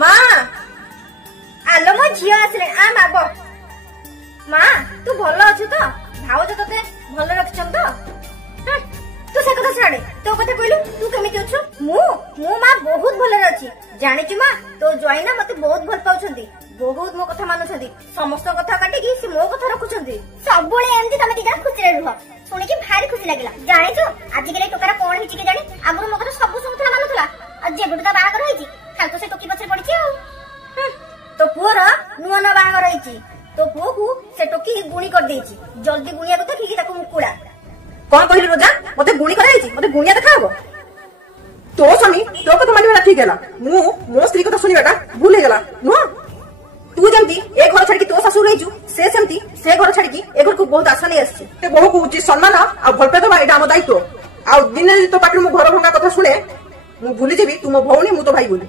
माँ आलो मो झील आसले आ माँ माँ तू भल अच्छु तो भाउज तोते भल रखछन तो तू से कथा छाड़े तो कथा कहलु तू केमिति अछु मु माँ बहुत भल अछि जानि छु माँ तो जॉय ना मते बहुत भल पाउछंती बहुत मो कथा मानुछंती समस्त कथा काटी की से मो कथा रखुछंती सब बळे एंती तमे दिगा खुशी रे रुह सुनि की भारी खुशी लागला जानि छु आज गेले टोकरा कोन हिची के जानि आगु मो कथा सब सुनथला मानुथला आज जे बुडा बाहागर होईची खाल तो से टोकी पछे पड़िची तो पुअर नुआ ना बाहागर होईची तो पुओ को से टोकी गुणी कर देईची जल्दी गुणिया को देखि ताको मुकुड़ा कौन कहली रोजा मते गुणी कराइची मते गुणिया देखाबो तो स्वामी तो कथा मानिबा ठीक गेला मु मो स्त्री कथा सुनिबाटा भूल हे गेला नो तू जमती ए घर छाड़ी तो सासु रहिजु से सेमती से घर छाड़ी की ए घर को बहुत आशा नै आछि ते बहु को उचित सम्मान आ भलपे दबा एटा हम दायित्व आ दिन तो पाटी मो घर भंगा कथा सुने मु भूली जेबी तू मो भौणी मु तो भाई बोली।